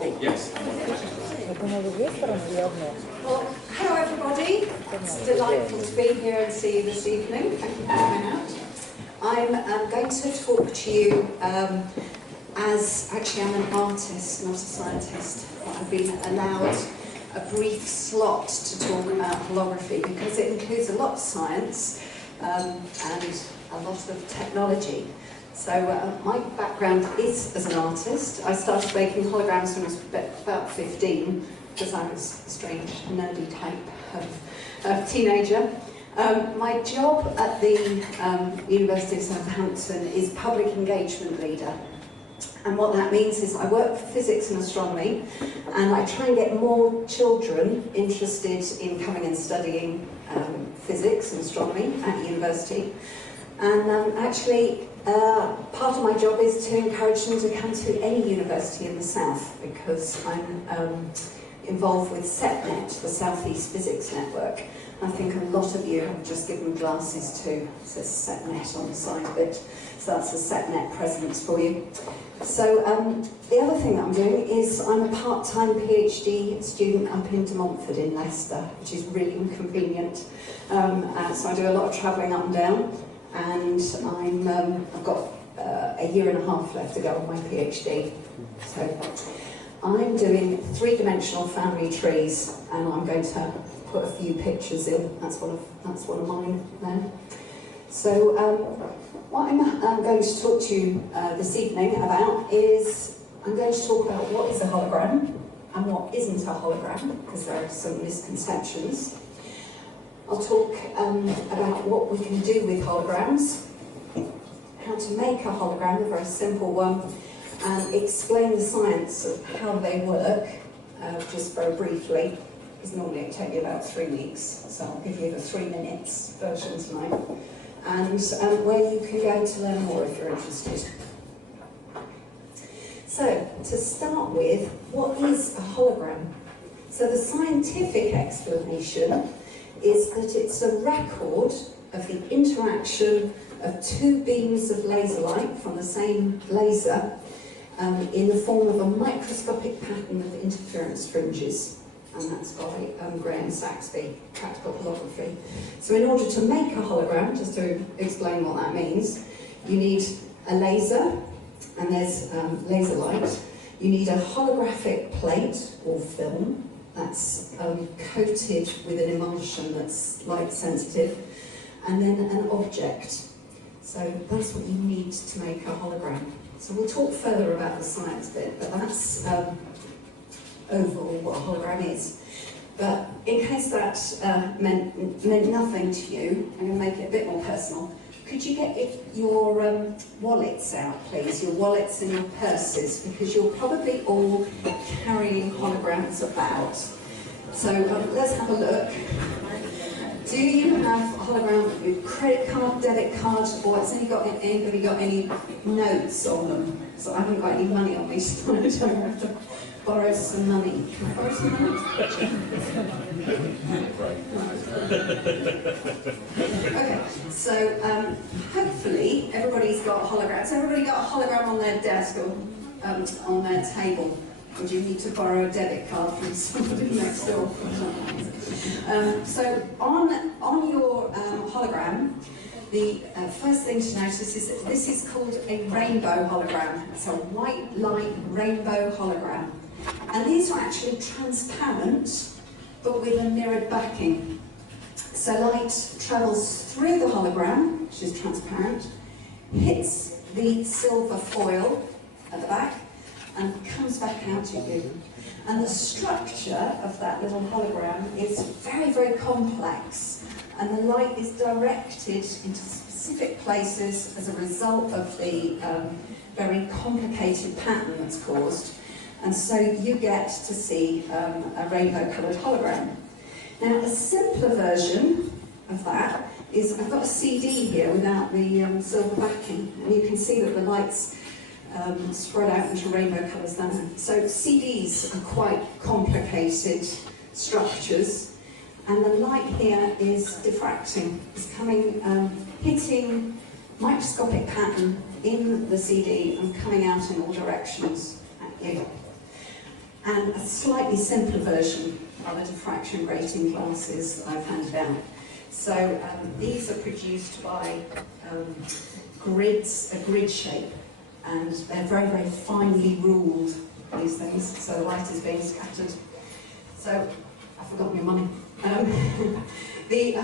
Yes. Well, hello everybody. It's delightful to be here and see you this evening. Thank you for coming out. I'm going to talk to you I'm an artist, not a scientist. I've been allowed a brief slot to talk about holography because it includes a lot of science and a lot of technology. So my background is as an artist. I started making holograms when I was about 15 because I was a strange, nerdy type of teenager. My job at the University of Southampton is public engagement leader. And what that means is I work for physics and astronomy, and I try and get more children interested in coming and studying physics and astronomy at university. And part of my job is to encourage them to come to any university in the south, because I'm involved with SETNet, the South East Physics Network. I think a lot of you have just given glasses to, it says SETNet on the side of it, so that's a SETNet presence for you. So the other thing that I'm doing is I'm a part-time PhD student up in De Montfort in Leicester, which is really inconvenient. So I do a lot of travelling up and down, and I've got a year and a half left to go on my PhD. So I'm doing three-dimensional family trees, and I'm going to put a few pictures in. That's one of mine there. So what I'm going to talk to you this evening about is I'm going to talk about what is a hologram and what isn't a hologram, because there are some misconceptions. I'll talk about what we can do with holograms, how to make a hologram, a very simple one, and explain the science of how they work, just very briefly, because normally it takes you about 3 weeks, so I'll give you the 3 minutes version tonight, and where you can go to learn more if you're interested. So, to start with, what is a hologram? So the scientific explanation is that it's a record of the interaction of 2 beams of laser light from the same laser in the form of a microscopic pattern of interference fringes, and that's by Graham Saxby, Practical Holography. So in order to make a hologram, just to explain what that means, you need a laser, and there's laser light. You need a holographic plate or film that's coated with an emulsion that's light sensitive, and then an object. So that's what you need to make a hologram. So we'll talk further about the science bit, but that's overall what a hologram is. But in case that meant nothing to you, I'm going to make it a bit more personal. Could you get your wallets out, please? Your wallets and your purses, because you're probably all carrying holograms about. So let's have a look. Do you have a hologram with credit card, debit card, or has anybody got any notes on them? So I haven't got any money on me, so I don't have to borrow some money. Can I borrow some money? Okay, so hopefully everybody's got holograms. Everybody got a hologram on their desk or on their table? Or do you need to borrow a debit card from somebody next door? So on your hologram, the first thing to notice is that this is called a rainbow hologram. It's a white light rainbow hologram. And these are actually transparent, but with a mirrored backing. So light travels through the hologram, which is transparent, hits the silver foil at the back, and comes back out at you. And the structure of that little hologram is very, very complex, and the light is directed into specific places as a result of the very complicated pattern that's caused. And so you get to see a rainbow-coloured hologram. Now, a simpler version of that is, I've got a CD here without the silver backing, and you can see that the light's spread out into rainbow colours down there. So CDs are quite complicated structures, and the light here is diffracting. It's coming, hitting microscopic pattern in the CD and coming out in all directions at you. and a slightly simpler version are the diffraction grating glasses that I've handed out. So these are produced by grids, a grid shape, and they're very, very finely ruled, these things, so the light is being scattered. So, I've forgotten your money. The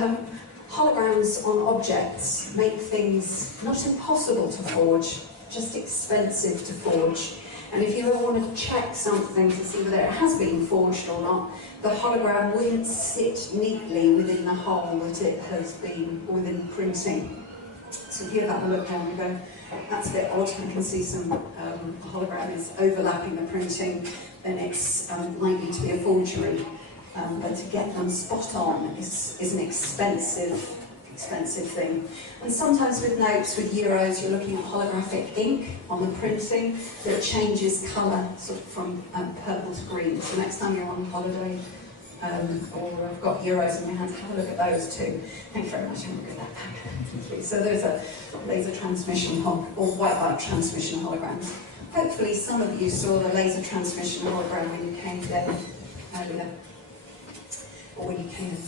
holograms on objects make things not impossible to forge, just expensive to forge. And if you ever want to check something to see whether it has been forged or not, the hologram wouldn't sit neatly within the hole that it has been within printing. So if you have a look down and go, that's a bit odd, I can see some hologram is overlapping the printing, then it's likely to be a forgery. But to get them spot on is an expensive thing. And sometimes with notes, with euros, you're looking at holographic ink on the printing that changes colour sort of from purple to green. So next time you're on holiday or I've got euros in your hands, have a look at those too. Thank you very much. I'm going to get that back. So those are laser transmission or white light transmission holograms. Hopefully some of you saw the laser transmission hologram when you came down earlier, or when you came in.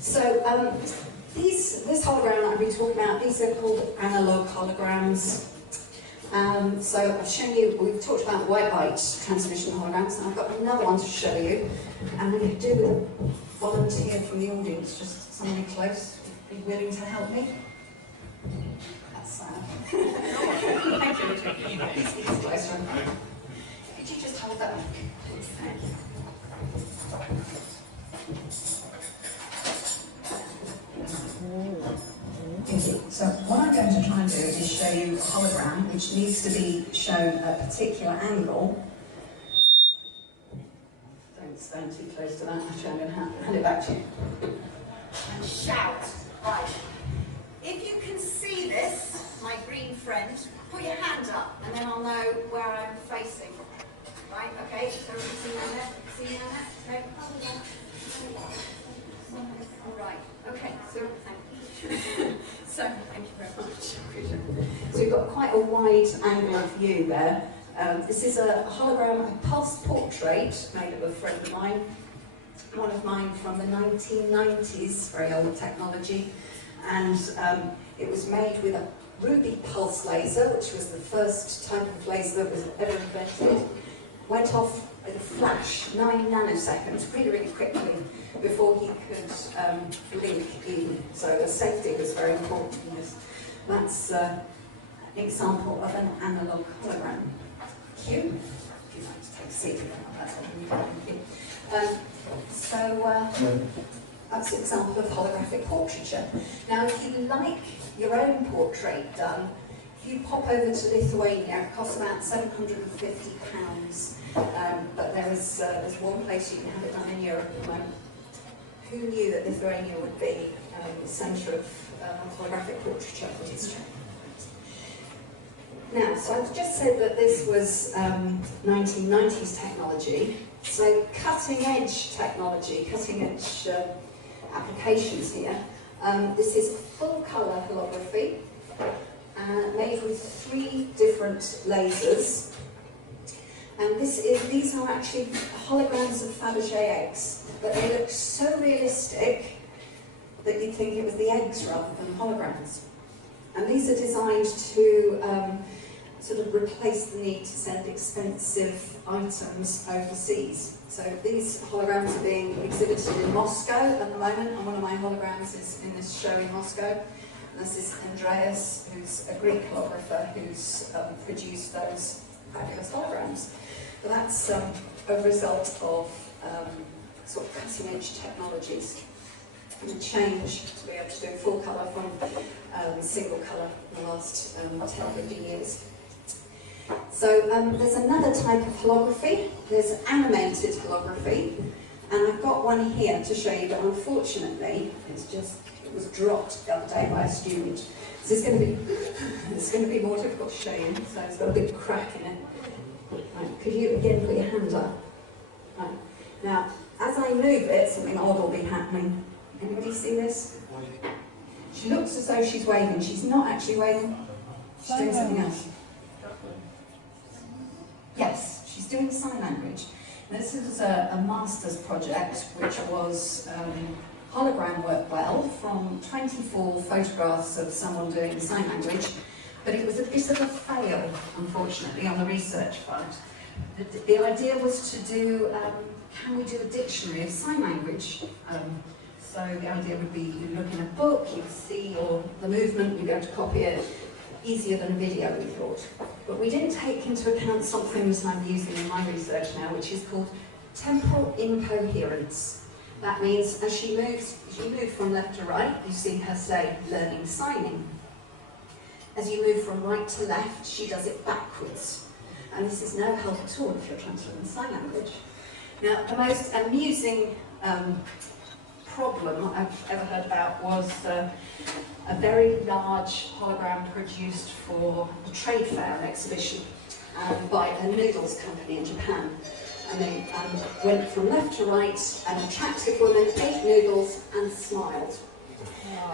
So this hologram that I've been talking about, these are called analog holograms. So I've shown you, we've talked about white light transmission holograms, and I've got another one to show you. And I'm going to do with a volunteer from the audience, just somebody close, be willing to help me. That's thank you. He's closer. Could you just hold that? Thank you. So what I'm going to try and do is show you a hologram which needs to be shown at a particular angle. Don't stand too close to that, actually I'm going to hand it back to you. And shout. Right. If you can see this, my green friend, put your hand up and then I'll know where I'm facing. Right, okay, so we see down there? See down there? Okay. Alright, okay, so thank you. So, thank you very much. So we've got quite a wide angle of view there. This is a hologram, a pulse portrait made of a friend of mine. One of mine from the 1990s, very old technology. And it was made with a ruby pulse laser, which was the first type of laser that was ever invented. Went off at a flash, 9 nanoseconds, really, really quickly, before he could blink even. So the safety was very important in this. That's an example of an analog hologram. Q, if you'd like to take a seat, that's what we do. That's an example of holographic portraiture. Now, if you like your own portrait done, if you pop over to Lithuania, it costs about £750. But there's one place you can have it done in Europe at the moment. Who knew that Lithuania would be the centre of holographic portraiture? Now, so I've just said that this was 1990s technology. So cutting-edge technology, cutting-edge applications here. This is full-colour holography, made with 3 different lasers. And these are actually holograms of Fabergé eggs, but they look so realistic that you'd think it was the eggs rather than holograms. And these are designed to sort of replace the need to send expensive items overseas. So these holograms are being exhibited in Moscow at the moment, and one of my holograms is in this show in Moscow. And this is Andreas, who's a Greek holographer who's produced those fabulous holograms. But that's a result of sort of cutting-edge technologies and a change to be able to do full colour from single colour in the last 10-15 years. So there's another type of holography. There's animated holography, and I've got one here to show you, but unfortunately it was dropped the other day by a student. So it's going to be more difficult to show you, so it's got a big crack in it. Right, could you again put your hand up? Right. Now, as I move it, something odd will be happening. Anybody see this? She looks as though she's waving. She's not actually waving. She's doing something else. Yes, she's doing sign language. This is a master's project which was hologram worked well from 24 photographs of someone doing sign language, but it was a bit of a fail, unfortunately, on the research front. The idea was to do, can we do a dictionary of sign language? So the idea would be you look in a book, you see the movement, you go to copy it, easier than a video, we thought. But we didn't take into account something that I'm using in my research now, which is called temporal incoherence. That means as she moves from left to right, you see her say, learning signing. As you move from right to left, she does it backwards. And this is no help at all if you're trying to learn sign language. Now, the most amusing problem I've ever heard about was a very large hologram produced for a trade fair, an exhibition, by a noodles company in Japan. And they went from left to right, an attractive woman ate noodles and smiled.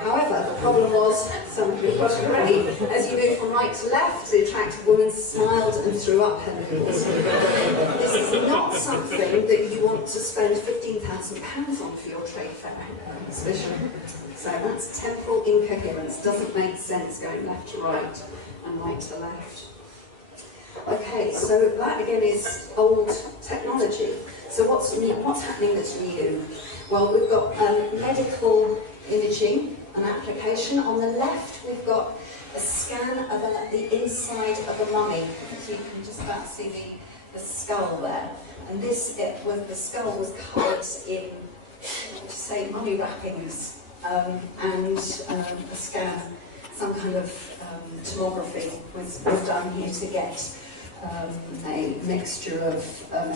However, the problem was, some of you got it already, as you moved from right to left, the attractive woman smiled and threw up her noodles. This is not something that you want to spend £15,000 on for your trade fair exhibition. So that's temporal incoherence. Doesn't make sense going left to right and right to left. Okay, so that again is old technology. So what's new? What's happening that's new? Well, we've got medical imaging, an application. On the left, we've got a scan of the inside of a mummy. So you can just about see the skull there. And the skull was covered in, say, mummy wrappings and a scan, some kind of tomography was done here to get a mixture of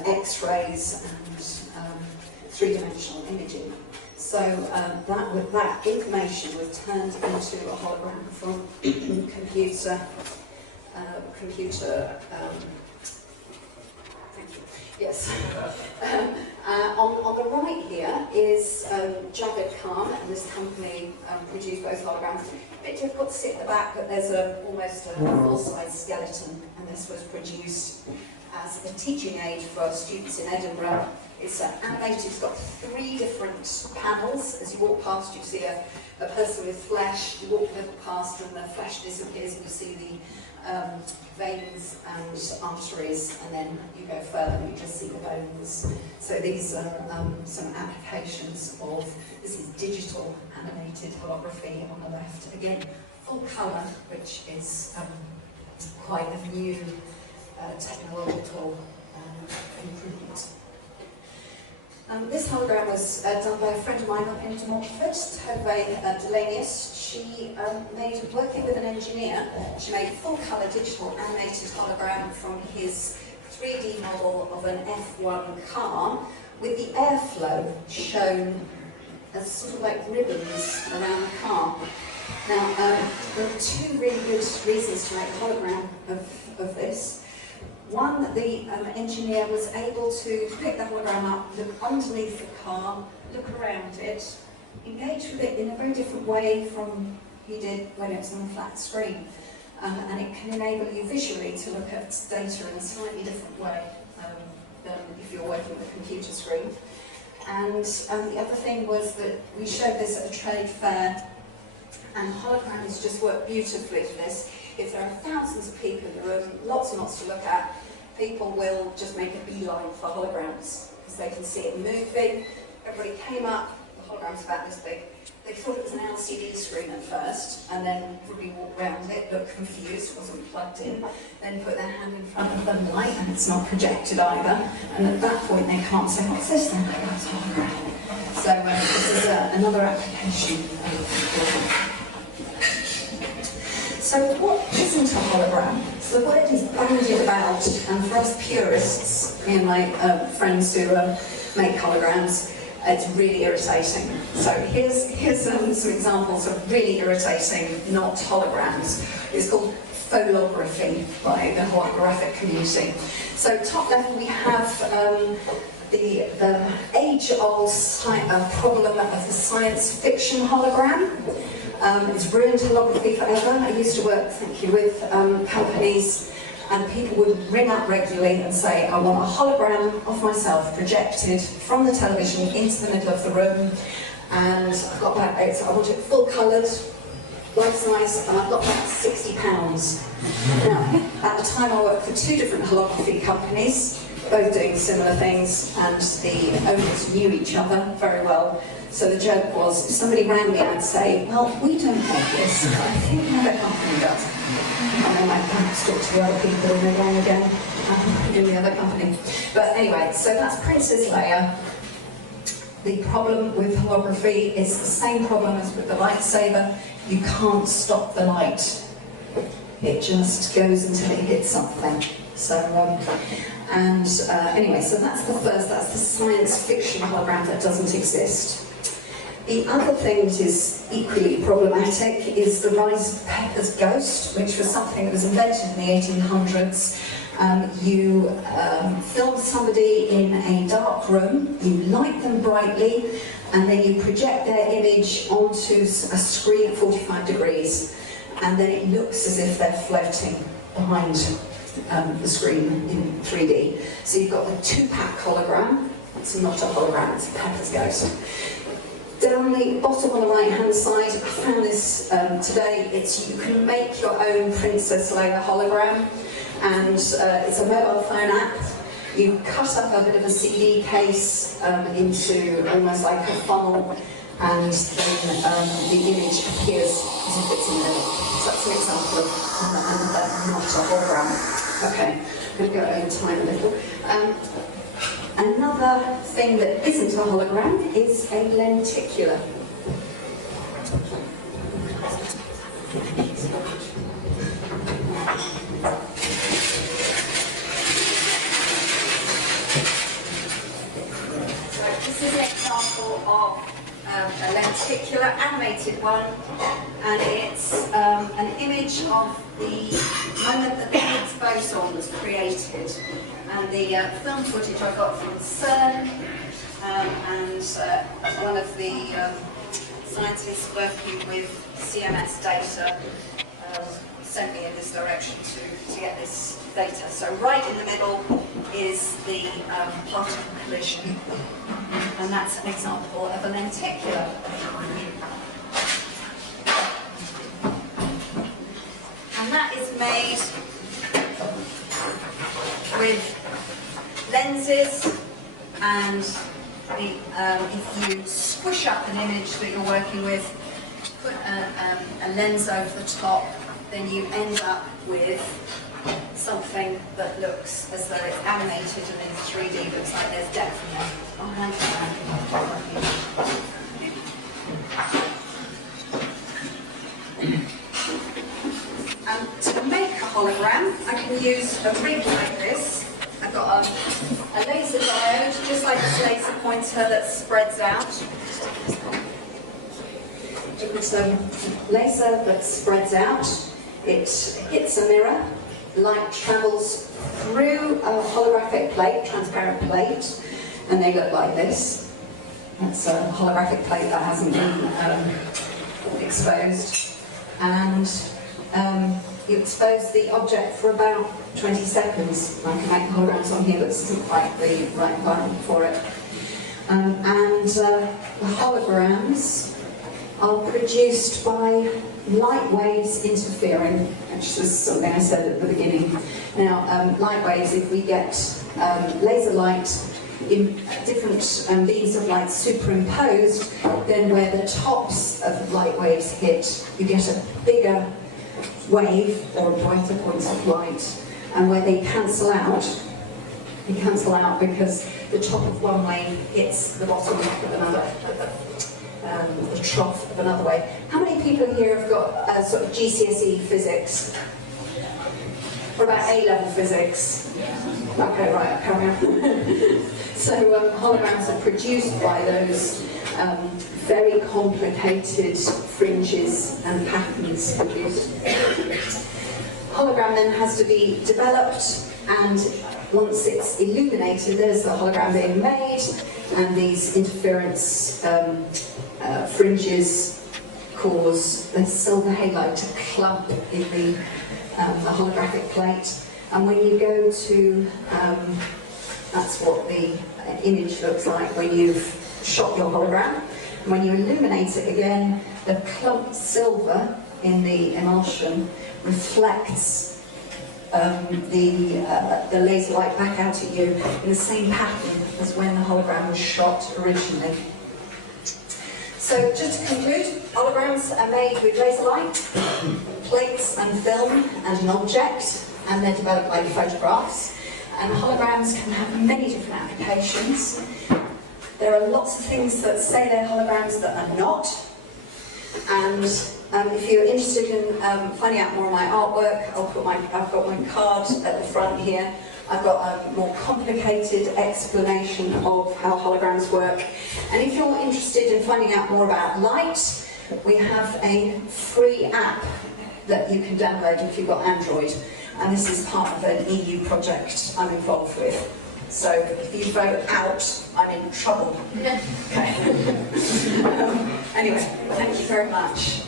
X-rays and three-dimensional imaging. So that information was turned into a hologram from computer. Thank you. Yes. On the right here is Javed Khan, and this company produced both holograms. A bit difficult to see at the back, but there's almost a full-size skeleton, and this was produced as a teaching aid for students in Edinburgh. It's animated, it's got 3 different panels. As you walk past, you see a person with flesh. You walk a little past and the flesh disappears and you see the veins and arteries, and then you go further and you just see the bones. So these are some applications of, this is digital animated holography on the left. Again, full colour, which is quite a new technological improvement. This hologram was done by a friend of mine up in Montfort, Tove Delanius. She working with an engineer, she made a full-colour digital animated hologram from his 3D model of an F1 car, with the airflow shown as sort of like ribbons around the car. Now, there are 2 really good reasons to make a hologram of this. One, the engineer was able to pick the hologram up, look underneath the car, look around it, engage with it in a very different way from he did when it was on a flat screen. And it can enable you visually to look at data in a slightly different way than if you're working with a computer screen. And the other thing was that we showed this at a trade fair, and holograms just work beautifully for this. If there are thousands of people in the room, lots and lots to look at, people will just make a beeline for holograms because they can see it moving. Everybody came up, the hologram's about this big. They thought it was an LCD screen at first, and then everybody walked around it, looked confused, wasn't plugged in, then put their hand in front of the light, and it's not projected either. And at that point, they can't say, what's this then? That's a hologram. So this is another application. So what isn't a hologram? So the word is bandied about, and for us purists, me and my friends who make holograms, it's really irritating. So here's some examples of really irritating, not holograms. It's called Holography by the holographic community. So top left we have the age-old problem of the science fiction hologram. It's ruined holography forever. I used to work, thank you, with companies and people would ring up regularly and say, I want a hologram of myself projected from the television into the middle of the room, and I've got about, I want it full coloured, life size, and I've got about £60. Now, at the time I worked for 2 different holography companies, both doing similar things, and the owners knew each other very well. So the joke was, if somebody rang me, I'd say, well, we don't make this, but I think another company does. And then I'd perhaps talk to the other people and they rang again in the other company. But anyway, so that's Princess Leia. The problem with holography is the same problem as with the lightsaber. You can't stop the light. It just goes until it hits something. So, anyway, so that's the science fiction hologram that doesn't exist. The other thing that is equally problematic is the rise of Pepper's ghost, which was something that was invented in the 1800s. You film somebody in a dark room, you light them brightly, and then you project their image onto a screen at 45 degrees, and then it looks as if they're floating behind the screen in 3D. So you've got the 2-pack hologram. It's not a hologram, it's a Pepper's ghost. Down the bottom on the right-hand side, I found this today. You can make your own Princess Leia hologram, and it's a mobile phone app. You cut up a bit of a CD case into almost like a funnel, and then the image appears as if it's in the middle. So that's an example of not a hologram. Okay, I'm going to go over time a little. Another thing that isn't a hologram is a lenticular. So this is an example of a lenticular animated one, and it's an image of the moment that the Higgs boson was created. And the film footage I got from CERN, and one of the scientists working with CMS data sent me in this direction to get this data. So right in the middle is the particle collision, and that's an example of a lenticular. And that is made with lenses, and if you squish up an image that you're working with, put a lens over the top, then you end up with something that looks as though it's animated and in 3D, looks like there's depth in there. I'll hand to make a hologram, I can use a rig like this. I've got a laser diode, just like this laser pointer that spreads out. It's a laser that spreads out. It hits a mirror. Light travels through a holographic plate, transparent plate, and they look like this. That's a holographic plate that hasn't been exposed. And you expose the object for about 20 seconds. I can make holograms on here, but this isn't quite the right environment for it. The holograms are produced by light waves interfering, which is something I said at the beginning. Now, light waves, if we get laser light in different beams of light superimposed, then where the tops of light waves hit, you get a bigger wave or a brighter point of light, and where they cancel out because the top of one wave hits the bottom of another, the trough of another wave. How many people here have got sort of GCSE physics? What about A-level physics? Okay, right, carry on. So holograms are produced by those very complicated fringes and patterns produced. Hologram then has to be developed, and once it's illuminated, there's the hologram being made, and these interference fringes cause the silver halide to clump in the holographic plate, And when you go to, that's what the image looks like when you've shot your hologram. And when you illuminate it again, the clumped silver in the emulsion reflects the laser light back out at you in the same pattern as when the hologram was shot originally. So just to conclude, holograms are made with laser light, plates and film and an object, and they're developed like photographs. And holograms can have many different applications. There are lots of things that say they're holograms that are not. And if you're interested in finding out more of my artwork, I've got my card at the front here. I've got a more complicated explanation of how holograms work. And if you're interested in finding out more about light, we have a free app that you can download if you've got Android. And this is part of an EU project I'm involved with. So if you vote out, I'm in trouble. Okay. Anyway, thank you very much.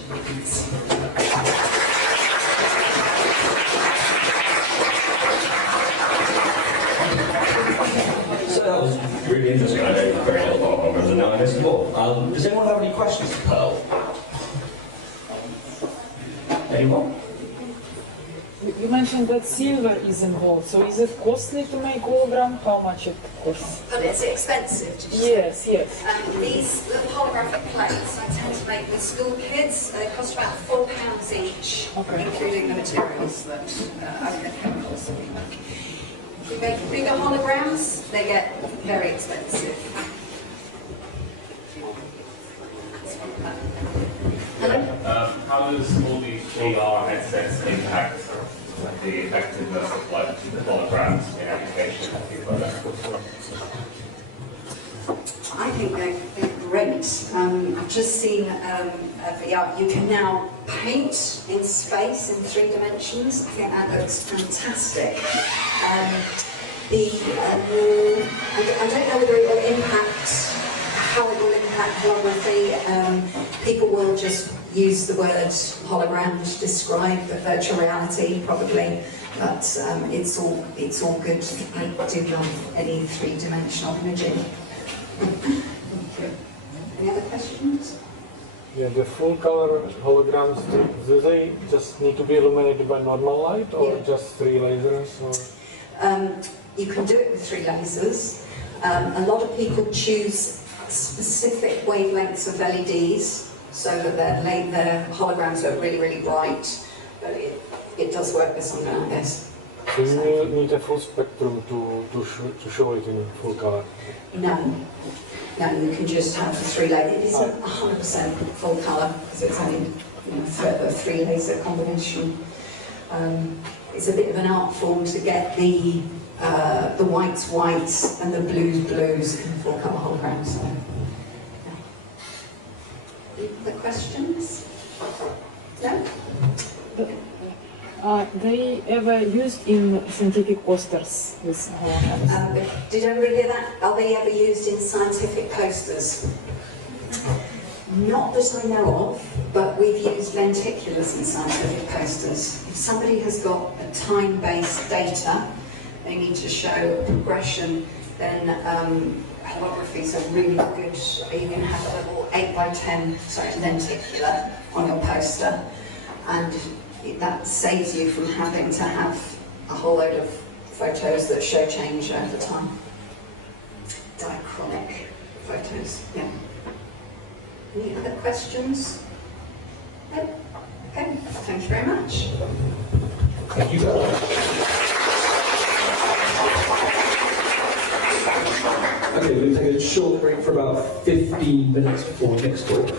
So that was really interesting. I know very little about holograms, and now I know some more. Does anyone have any questions for Pearl? Anyone? You mentioned that silver is involved, so is it costly to make hologram? How much it costs? But it's expensive, did you say? Yes, yes. These little holographic plates I tend to make with school kids. They cost about £4 each, Okay. including the materials that chemicals that we make. If you make bigger holograms, they get very expensive. How does all these VR headsets impact the effectiveness of like the holograms in application and things like that? I think they're great. I've just seen a VR. You can now paint in space in 3 dimensions. I think that looks fantastic. I don't know whether it will impact, how it will impact holography. People will just use the word hologram to describe the virtual reality, probably. But it's all good. I do love any 3-dimensional imaging. Any other questions? Yeah, the full color holograms, do they just need to be illuminated by normal light or Yeah. just 3 lasers? Or? You can do it with 3 lasers. A lot of people choose specific wavelengths of LEDs so that their holograms are really, really bright. But it does work with something like this. So you need a full spectrum to show it in full color? No, you can just have the 3 lasers. It isn't 100% full colour because it's only a 3 laser combination. It's a bit of an art form to get the whites whites and the blues in full colour holograms. So, yeah. Any other questions? No? Are they ever used in scientific posters with holograms? Did everybody hear that? Are they ever used in scientific posters? Not that I know of, but we've used lenticulars in scientific posters. If somebody has got a time-based data, they need to show a progression, then holographies are really good. You can have a little 8x10 lenticular on your poster, and that saves you from having to have a whole load of photos that show change over time. Diachronic photos, yeah. Any other questions? No? Okay, thank you very much. Thank you very much. Okay, we're going to take a short break for about 15 minutes before next talk.